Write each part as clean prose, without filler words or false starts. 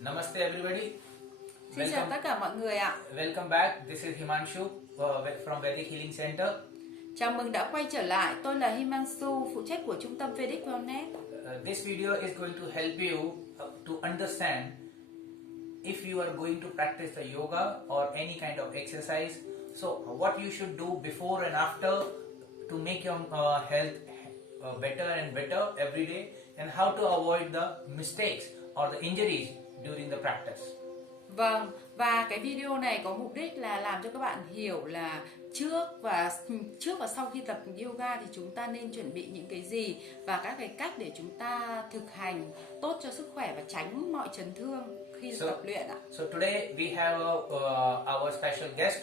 Namaste everybody. Xin chào tất cả mọi người ạ. Welcome back. This is Himanshu from Vedic Healing Center. Chào mừng đã quay trở lại. Tôi là Himanshu, phụ trách của trung tâm Vedic Wellness. This video is going to help you to understand if you are going to practice the yoga or any kind of exercise. So what you should do before and after to make your health better and better every day, and how to avoid the mistakes or the injuries during the practice. Vâng, và cái video này có mục đích là làm cho các bạn hiểu là trước và sau khi tập yoga thì chúng ta nên chuẩn bị những cái gì và các cái cách để chúng ta thực hành tốt cho sức khỏe và tránh mọi chấn thương khi tập luyện ạ. So today we have our special guest.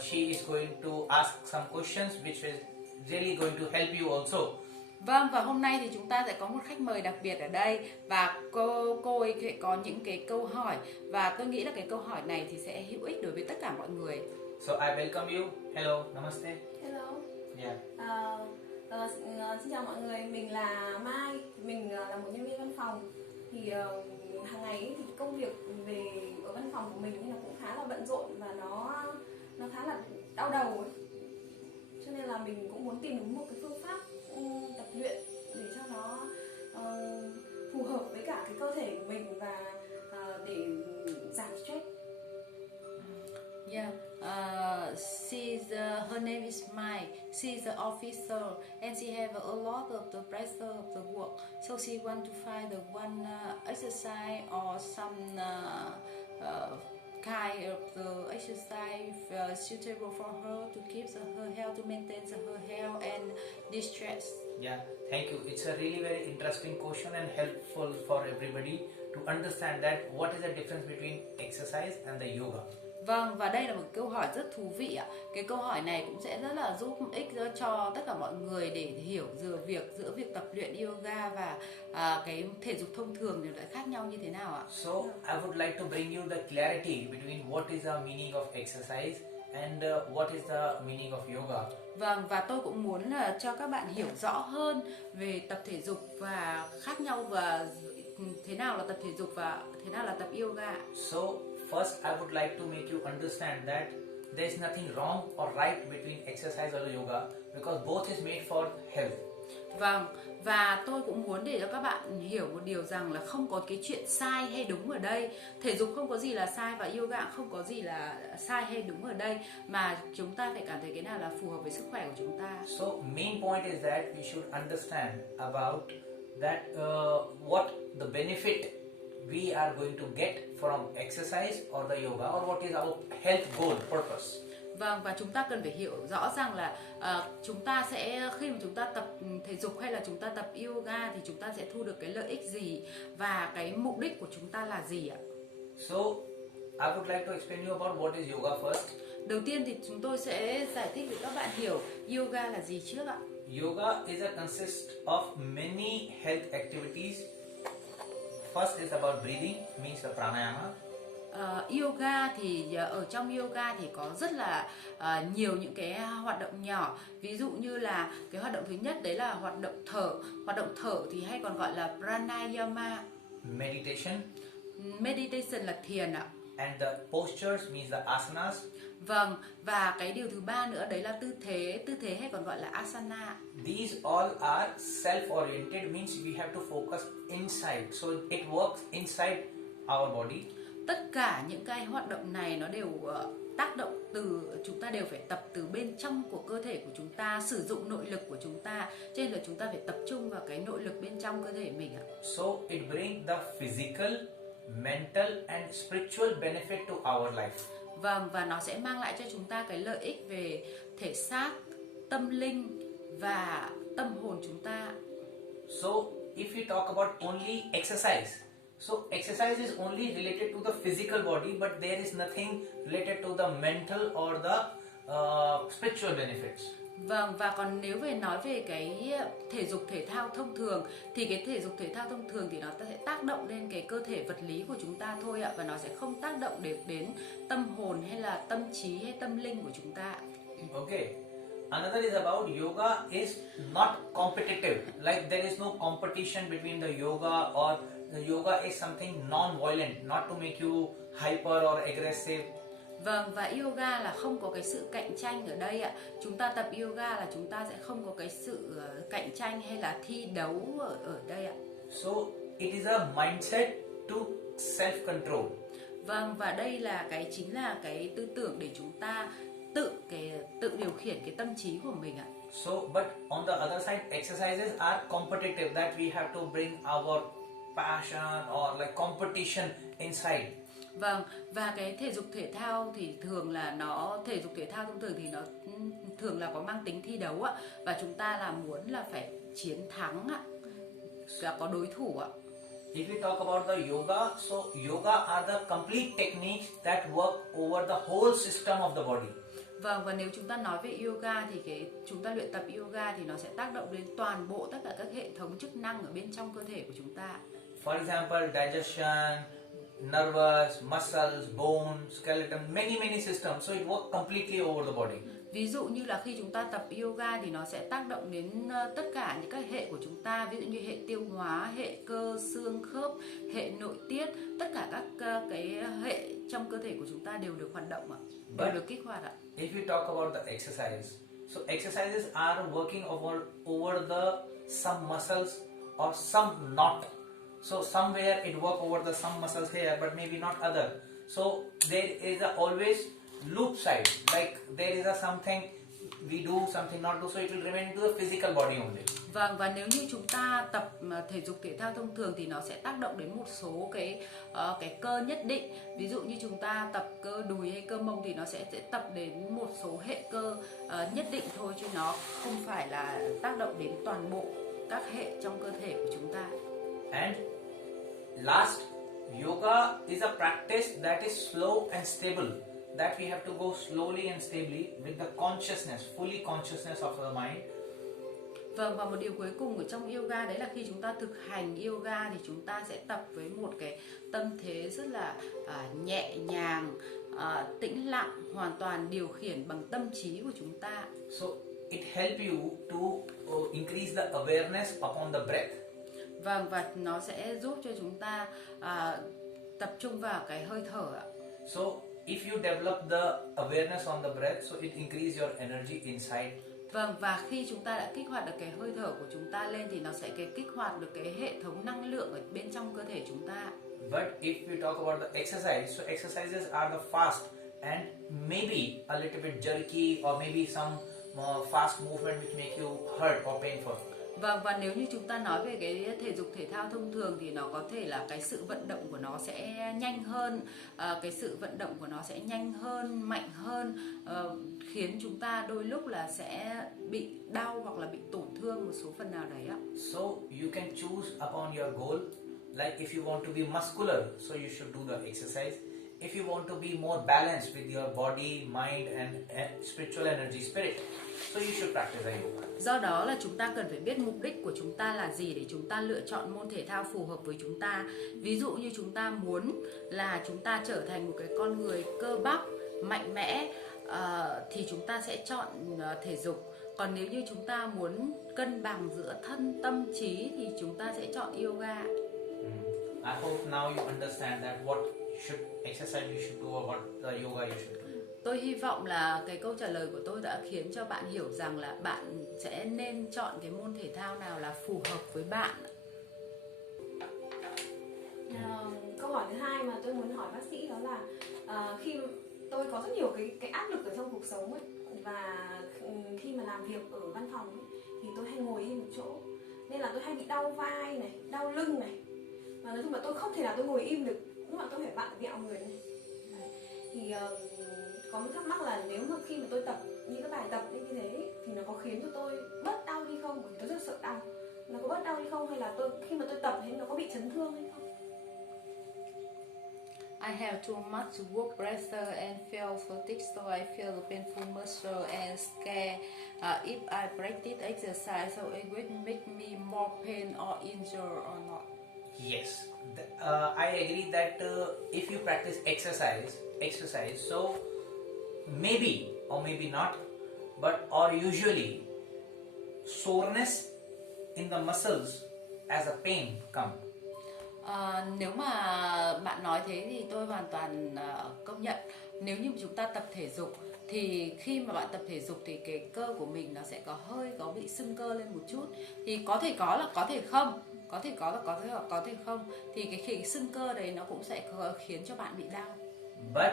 She is going to ask some questions which is really going to help you also. Vâng, và hôm nay thì chúng ta sẽ có một khách mời đặc biệt ở đây và cô ấy sẽ có những cái câu hỏi và tôi nghĩ là cái câu hỏi này thì sẽ hữu ích đối với tất cả mọi người. So I welcome you. Hello, namaste. Hello. Yeah. Xin chào mọi người, mình là Mai, mình là một nhân viên văn phòng. Thì hàng ngày ấy, thì công việc về ở văn phòng của mình là cũng khá là bận rộn và nó khá là đau đầu ấy. Cho nên là mình cũng muốn tìm được một cái phương pháp tập luyện để cho nó phù hợp với cả cái cơ thể của mình và để giảm stress. Yeah, her name is Mai. She's an officer and she have a lot of the pressure of the work. So she want to find the one exercise or some kind of the exercise suitable for her to keep her health, to maintain her health and distress. Yeah, thank you. It's a really very interesting question and helpful for everybody to understand that what is the difference between exercise and the yoga. Vâng, và đây là một câu hỏi rất thú vị ạ. Cái câu hỏi này cũng sẽ rất là giúp ích cho tất cả mọi người để hiểu giữa việc tập luyện yoga và cái thể dục thông thường thì lại khác nhau như thế nào ạ? So I would like to bring you the clarity between what is the meaning of exercise and what is the meaning of yoga. Vâng, và tôi cũng muốn cho các bạn hiểu rõ hơn về tập thể dục và khác nhau và thế nào là tập thể dục và thế nào là tập yoga. So first, I would like to make you understand that there is nothing wrong or right between exercise or yoga because both is made for health. Vâng, và tôi cũng muốn để cho các bạn hiểu một điều rằng là không có cái chuyện sai hay đúng ở đây. Thể dục không có gì là sai và yoga không có gì là sai hay đúng ở đây, mà chúng ta phải cảm thấy cái nào là phù hợp với sức khỏe của chúng ta. So main point is that we should understand about that what the benefit we are going to get from exercise or the yoga, or what is our health goal purpose. Vâng, và chúng ta cần phải hiểu rõ rằng là chúng ta sẽ khi mà chúng ta tập thể dục hay là chúng ta tập yoga thì chúng ta sẽ thu được cái lợi ích gì và cái mục đích của chúng ta là gì ạ? So I would like to explain you about what is yoga first. Đầu tiên thì chúng tôi sẽ giải thích để các bạn hiểu yoga là gì trước ạ. Yoga is a consist of many health activities. First is about breathing, means the pranayama. Yoga thì ở trong yoga thì có rất là nhiều những cái hoạt động nhỏ. Ví dụ như là cái hoạt động thứ nhất đấy là hoạt động thở. Hoạt động thở thì hay còn gọi là pranayama. Meditation. Meditation là thiền ạ. And the postures means the asanas. Vâng, và cái điều thứ ba nữa đấy là tư thế hay còn gọi là asana. These all are self-oriented, means we have to focus inside, so it works inside our body. Tất cả những cái hoạt động này nó đều tác động chúng ta đều phải tập từ bên trong của cơ thể của chúng ta, sử dụng nội lực của chúng ta, cho nên là chúng ta phải tập trung vào cái nội lực bên trong cơ thể mình ạ. So it brings the physical, mental and spiritual benefit to our life. Vâng, và nó sẽ mang lại cho chúng ta cái lợi ích về thể xác, tâm linh và tâm hồn chúng ta. So if you talk about only exercise, so exercise is only related to the physical body, but there is nothing related to the mental or the spiritual benefits. Vâng, và còn nếu nói về cái thể dục thể thao thông thường thì cái thể dục thể thao thông thường thì nó sẽ tác động lên cái cơ thể vật lý của chúng ta thôi ạ, và nó sẽ không tác động đến tâm hồn hay là tâm trí hay tâm linh của chúng ta. Okay. Another is about yoga is not competitive. Like there is no competition between the yoga or yoga is something non-violent, not to make you hyper or aggressive. Vâng, và yoga là không có cái sự cạnh tranh ở đây ạ. Chúng ta tập yoga là chúng ta sẽ không có cái sự cạnh tranh hay là thi đấu ở đây ạ. So it is a mindset to self-control. Vâng, và đây là chính là cái tư tưởng để chúng ta tự điều khiển cái tâm trí của mình ạ. So, but on the other side, exercises are competitive, that we have to bring our passion or like competition inside. Vâng, và cái thể dục thể thao thì thường là thể dục thể thao thông thường thì nó thường là có mang tính thi đấu ạ, và chúng ta là muốn là phải chiến thắng ạ, là có đối thủ ạ. If we talk about the yoga, so yoga are the complete techniques that work over the whole system of the body. Vâng, và nếu chúng ta nói về yoga thì chúng ta luyện tập yoga thì nó sẽ tác động đến toàn bộ tất cả các hệ thống chức năng ở bên trong cơ thể của chúng ta. For example, digestion, nervous, muscles, bone, skeleton, many systems. So it works completely over the body. Ví dụ như là khi chúng ta tập yoga thì nó sẽ tác động đến tất cả những các hệ của chúng ta, ví dụ như hệ tiêu hóa, hệ cơ, xương, khớp, hệ nội tiết, tất cả các cái hệ trong cơ thể của chúng ta đều được hoạt động ạ, đều được kích hoạt ạ. If you talk about the exercise, so exercises are working over the some muscles or some not. So somewhere it work over the some muscles here, but maybe not other. So there is always loop side, like there is something we do, something not do, so it will remain into the physical body only. Vâng, và nếu như chúng ta tập thể dục thể thao thông thường thì nó sẽ tác động đến một số cái cơ nhất định. Ví dụ như chúng ta tập cơ đùi hay cơ mông thì nó sẽ tập đến một số hệ cơ nhất định thôi, chứ nó không phải là tác động đến toàn bộ các hệ trong cơ thể của chúng ta. And last, yoga is a practice that is slow and stable, that we have to go slowly and stably with the consciousness, fully consciousness of the mind. Vâng, và một điều cuối cùng ở trong yoga đấy là khi chúng ta thực hành yoga thì chúng ta sẽ tập với một cái tâm thế rất là nhẹ nhàng, tĩnh lặng, hoàn toàn điều khiển bằng tâm trí của chúng ta. So it help you to increase the awareness upon the breath. Vâng, và nó sẽ giúp cho chúng ta tập trung vào cái hơi thở ạ. So if you develop the awareness on the breath, so it increase your energy inside. Vâng, và khi chúng ta đã kích hoạt được cái hơi thở của chúng ta lên thì nó sẽ kích hoạt được cái hệ thống năng lượng ở bên trong cơ thể chúng ta. But if we talk about the exercise, so exercises are the fast and maybe a little bit jerky or maybe some fast movement which make you hurt or painful. Vâng, và nếu như chúng ta nói về cái thể dục thể thao thông thường thì nó có thể là cái sự vận động của nó sẽ nhanh hơn, mạnh hơn, khiến chúng ta đôi lúc là sẽ bị đau hoặc là bị tổn thương một số phần nào đấy ạ. So you can choose upon your goal. Like if you want to be muscular, so you should do the exercise. If you want to be more balanced with your body, mind and spiritual energy, spirit, so you should practice yoga. Do đó là chúng ta cần phải biết mục đích của chúng ta là gì để chúng ta lựa chọn môn thể thao phù hợp với chúng ta. Ví dụ như chúng ta muốn là chúng ta trở thành một cái con người cơ bắp, mạnh mẽ, thì chúng ta sẽ chọn thể dục. Còn nếu như chúng ta muốn cân bằng giữa thân, tâm, trí thì chúng ta sẽ chọn yoga. I hope now you understand that what exercise you should do or what the yoga you should do. Tôi hy vọng là cái câu trả lời của tôi đã khiến cho bạn hiểu rằng là bạn sẽ nên chọn cái môn thể thao nào là phù hợp với bạn. Câu hỏi thứ hai mà tôi muốn hỏi bác sĩ đó là khi tôi có rất nhiều cái áp lực ở trong cuộc sống ấy, và khi mà làm việc ở văn phòng ấy, thì tôi hay ngồi im một chỗ, nên là tôi hay bị đau vai này, đau lưng này, và nói chung là tôi không thể nào tôi ngồi im được, lúc nào tôi phải vặn vẹo người này. Đấy. Thì có một thắc mắc là nếu mà khi mà tôi tập những cái bài tập như thế thì nó có khiến cho tôi bớt đau đi không? Bởi vì tôi rất sợ đau. Nó có bớt đau đi không, hay là khi mà tôi tập thì nó có bị chấn thương hay không? I have too much work pressure and feel fatigue, so I feel the painful muscle and scare. If I practice exercise, so it will make me more pain or injure or not. Yes, I agree that if you practice exercise, so maybe or maybe not, but or usually soreness in the muscles as a pain come. Nếu mà bạn nói thế thì tôi hoàn toàn công nhận. Nếu như chúng ta tập thể dục thì khi mà bạn tập thể dục thì cái cơ của mình nó sẽ có bị sưng cơ lên một chút. Thì có thể có là có thể không, có thể có là có thể không. Thì cái sưng cơ đấy nó cũng sẽ khiến cho bạn bị đau. But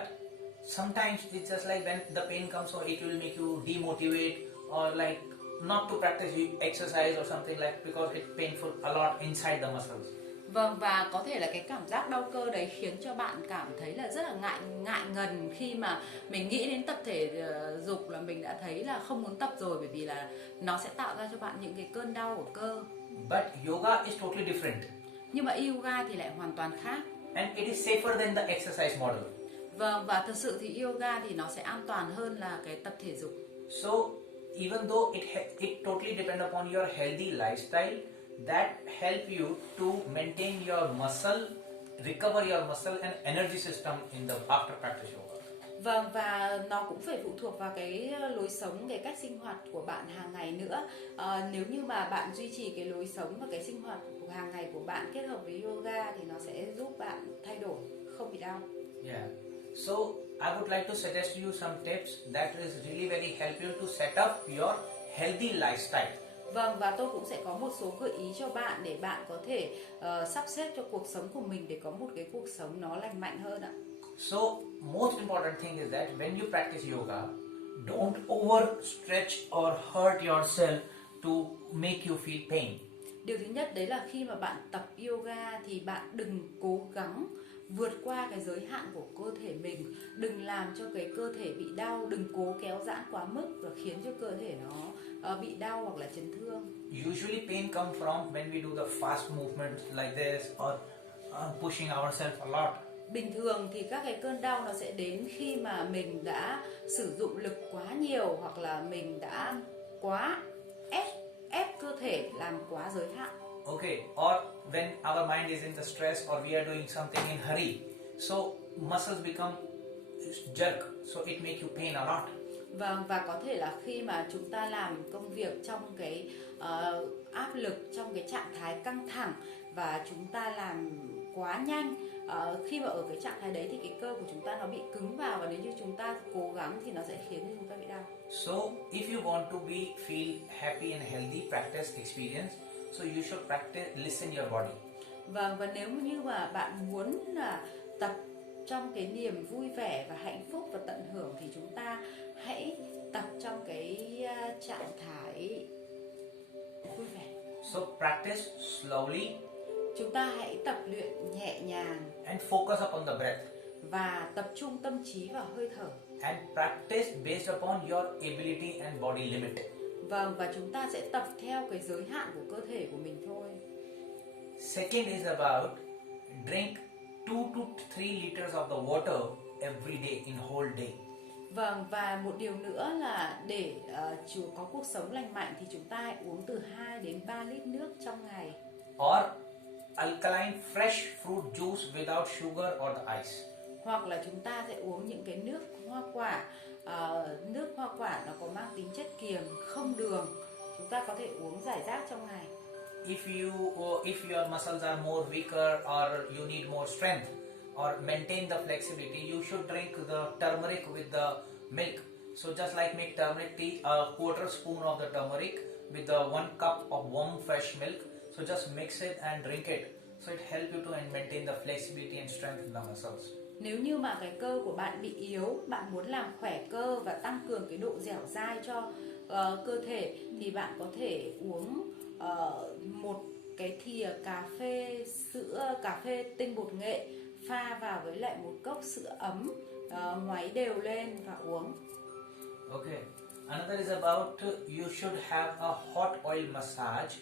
sometimes it's just like when the pain comes, so it will make you demotivate or like not to practice exercise or something like because it's painful a lot inside the muscles. Vâng, và có thể là cái cảm giác đau cơ đấy khiến cho bạn cảm thấy là rất là ngại ngần khi mà mình nghĩ đến tập thể dục, là mình đã thấy là không muốn tập rồi, bởi vì là nó sẽ tạo ra cho bạn những cái cơn đau của cơ. But yoga is totally different, Nhưng mà yoga thì lại hoàn toàn khác. and it is safer than the exercise model. Vâng, và thực sự thì yoga thì nó sẽ an toàn hơn là cái tập thể dục. So even though it totally depends upon your healthy lifestyle, that help you to maintain your muscle, recover your muscle and energy system in the after practice yoga. Vâng, và nó cũng phải phụ thuộc vào cái lối sống, cái cách sinh hoạt của bạn hàng ngày nữa. Nếu như mà bạn duy trì cái lối sống và cái sinh hoạt hàng ngày của bạn kết hợp với yoga thì nó sẽ giúp bạn thay đổi, không bị đau. Yeah. So I would like to suggest you some tips that is really very helpful to set up your healthy lifestyle. Vâng, và tôi cũng sẽ có một số gợi ý cho bạn để bạn có thể sắp xếp cho cuộc sống của mình để có một cái cuộc sống nó lành mạnh hơn ạ. So most important thing is that when you practice yoga, don't overstretch or hurt yourself to make you feel pain. Điều thứ nhất đấy là khi mà bạn tập yoga thì bạn đừng cố gắng vượt qua cái giới hạn của cơ thể mình, đừng làm cho cái cơ thể bị đau, đừng cố kéo giãn quá mức và khiến cho cơ thể nó bị đau hoặc là chấn thương. Usually pain comes from when we do the fast movements like this or pushing ourselves a lot. Bình thường thì các cái cơn đau nó sẽ đến khi mà mình đã sử dụng lực quá nhiều hoặc là mình đã quá ép cơ thể làm quá giới hạn. Okay, or when our mind is in the stress or we are doing something in hurry, so muscles become jerk, so it make you pain a lot. Vâng, và có thể là khi mà chúng ta làm công việc trong cái áp lực, trong cái trạng thái căng thẳng và chúng ta làm quá nhanh, khi mà ở cái trạng thái đấy thì cái cơ của chúng ta nó bị cứng vào, và nếu như chúng ta cố gắng thì nó sẽ khiến cho chúng ta bị đau. So if you want to feel happy and healthy, practice experience, so you should practice listen your body. Vâng, và nếu như mà bạn muốn là tập trong cái niềm vui vẻ và hạnh phúc và tận hưởng thì chúng ta hãy tập trong cái trạng thái vui vẻ. So practice slowly Chúng ta hãy tập luyện nhẹ nhàng and focus upon the breath, và tập trung tâm trí vào hơi thở. and practice based upon your ability and body limit. Vâng, và chúng ta sẽ tập theo cái giới hạn của cơ thể của mình thôi. Second is about drink 2 to 3 liters of the water every day in whole day. Vâng, và một điều nữa là để có cuộc sống lành mạnh thì chúng ta hãy uống từ 2 đến 3 lít nước trong ngày. Or alkaline fresh fruit juice without sugar or the ice. Hoặc là chúng ta sẽ uống những cái nước hoa quả. Nước hoa quả nó có mang tính chất kiềm, không đường. Chúng ta có thể uống rải rác trong ngày. If your muscles are more weaker or you need more strength or maintain the flexibility, you should drink the turmeric with the milk. So just like make turmeric tea, a quarter spoon of the turmeric with the 1 cup of warm fresh milk. So just mix it and drink it. So it helps you to maintain the flexibility and strength in the muscles. Nếu như mà cái cơ của bạn bị yếu, bạn muốn làm khỏe cơ và tăng cường cái độ dẻo dai cho cơ thể thì bạn có thể uống một cái thìa cà phê tinh bột nghệ pha vào với lại một cốc sữa ấm, ngoáy đều lên và uống. Okay. Another is about you should have a hot oil massage.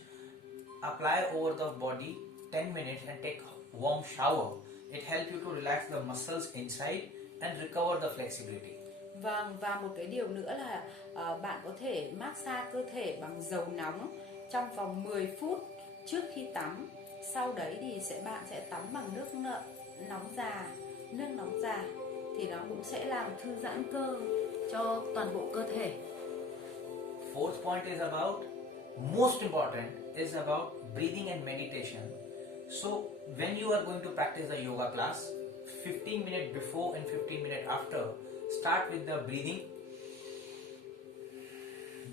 Apply over the body 10 minutes and take warm shower. It helps you to relax the muscles inside and recover the flexibility. Vâng, và một cái điều nữa là bạn có thể massage cơ thể bằng dầu nóng trong vòng 10 phút trước khi tắm. Sau đấy thì bạn sẽ tắm bằng nước nóng già thì nó cũng sẽ làm thư giãn cơ cho toàn bộ cơ thể. Fourth point is about, most important, is about breathing and meditation. So when you are going to practice a yoga class, 15 minutes before and 15 minutes after, start with the breathing,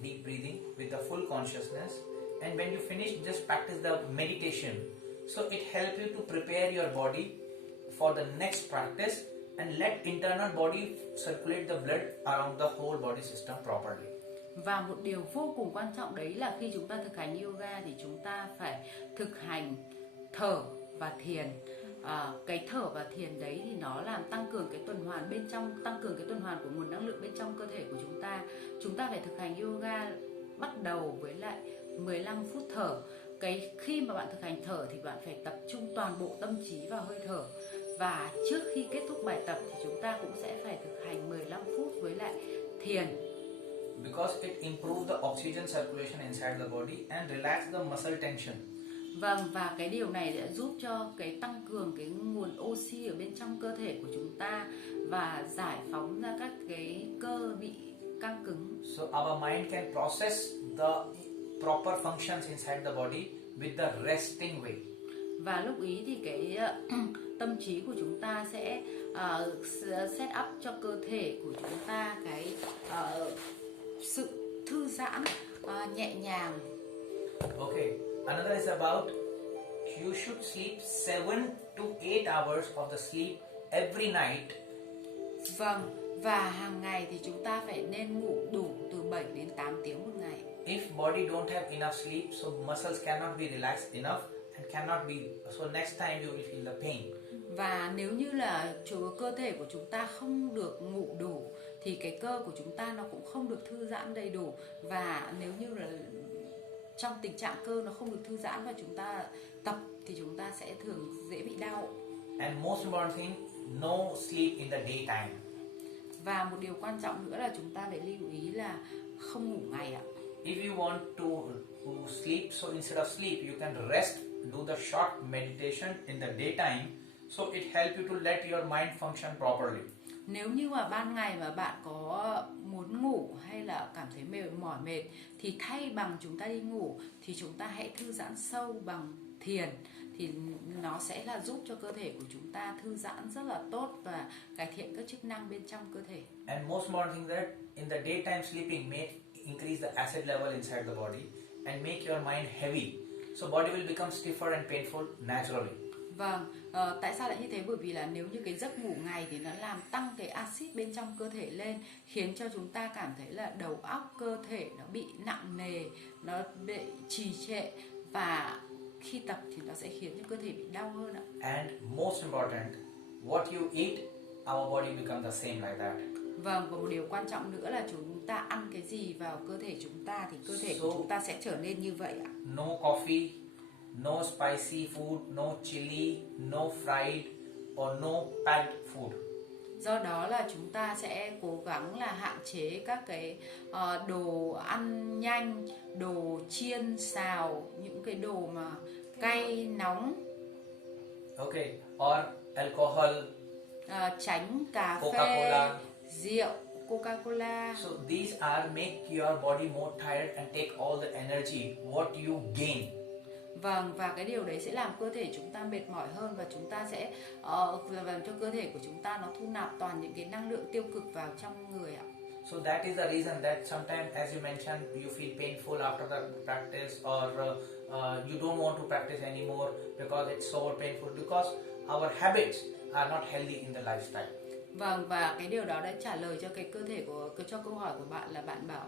deep breathing with the full consciousness, and when you finish, just practice the meditation. So it helps you to prepare your body for the next practice and let internal body circulate the blood around the whole body system properly. Và một điều vô cùng quan trọng đấy là khi chúng ta thực hành yoga thì chúng ta phải thực hành thở và thiền. Cái thở và thiền đấy thì nó làm tăng cường cái tuần hoàn bên trong, tăng cường cái tuần hoàn của nguồn năng lượng bên trong cơ thể của chúng ta. Chúng ta phải thực hành yoga bắt đầu với lại 15 phút thở. Khi mà bạn thực hành thở thì bạn phải tập trung toàn bộ tâm trí vào hơi thở. Và trước khi kết thúc bài tập thì chúng ta cũng sẽ phải thực hành 15 phút với lại thiền. Because it improves the oxygen circulation inside the body and relax the muscle tension. Vâng, và cái điều này sẽ giúp cho cái tăng cường cái nguồn oxy ở bên trong cơ thể của chúng ta và giải phóng ra các cái cơ bị căng cứng. So our mind can process the proper functions inside the body with the resting way. Và lúc ý thì cái tâm trí của chúng ta sẽ set up cho cơ thể của chúng ta cái sự thư giãn nhẹ nhàng. Okay, another is about you should sleep 7 to 8 hours of the sleep every night. Vâng, và hàng ngày thì chúng ta phải nên ngủ đủ từ 7 đến 8 tiếng một ngày. If body don't have enough sleep, so muscles cannot be relaxed enough and cannot be, so next time you will feel the pain. Và nếu như là cơ thể của chúng ta không được ngủ đủ thì cái cơ của chúng ta nó cũng không được thư giãn đầy đủ. Và nếu như là trong tình trạng cơ nó không được thư giãn và chúng ta tập thì chúng ta sẽ thường dễ bị đau. And most important thing, no sleep in the daytime. Và một điều quan trọng nữa là chúng ta phải lưu ý là không ngủ ngày ạ. If you want to sleep, so instead of sleep, you can rest, do the short meditation in the daytime, so it helps you to let your mind function properly. Nếu như mà ban ngày mà bạn có muốn ngủ hay là cảm thấy mỏi mệt thì thay bằng chúng ta đi ngủ thì chúng ta hãy thư giãn sâu bằng thiền, thì nó sẽ là giúp cho cơ thể của chúng ta thư giãn rất là tốt và cải thiện các chức năng bên trong cơ thể. And most important thing that in the daytime sleeping may increase the acid level inside the body and make your mind heavy, so body will become stiffer and painful naturally. Vâng, tại sao lại như thế? Bởi vì là nếu như cái giấc ngủ ngày thì nó làm tăng cái axit bên trong cơ thể lên, khiến cho chúng ta cảm thấy là đầu óc cơ thể nó bị nặng nề, nó bị trì trệ, và khi tập thì nó sẽ khiến cho cơ thể bị đau hơn ạ. And most important, what you eat, our body becomes the same like that. Vâng, và một điều quan trọng nữa là chúng ta ăn cái gì vào cơ thể chúng ta thì cơ thể của chúng ta sẽ trở nên như vậy ạ. No coffee, no spicy food, no chili, no fried or no packed food. Do đó là chúng ta sẽ cố gắng là hạn chế các cái đồ ăn nhanh, đồ chiên, xào, những cái đồ mà cay, nóng. Okay, or alcohol, Tránh cà phê, Coca-Cola. rượu, Coca-Cola. So these are make your body more tired and take all the energy what you gain. Vâng, và cái điều đấy sẽ làm cơ thể chúng ta mệt mỏi hơn và chúng ta sẽ làm cho cơ thể của chúng ta nó thu nạp toàn những cái năng lượng tiêu cực vào trong người ạ. So that is the reason that sometimes, as you mentioned, you feel painful after the practice, or you don't want to practice anymore because it's so painful, because our habits are not healthy in the lifestyle. Vâng, và cái điều đó đã trả lời cho cái cơ thể cho câu hỏi của bạn, là bạn bảo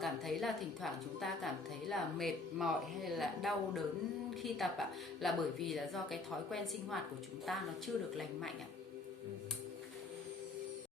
cảm thấy là thỉnh thoảng chúng ta cảm thấy là mệt mỏi hay là đau đớn khi tập ạ, là bởi vì là do cái thói quen sinh hoạt của chúng ta nó chưa được lành mạnh ạ.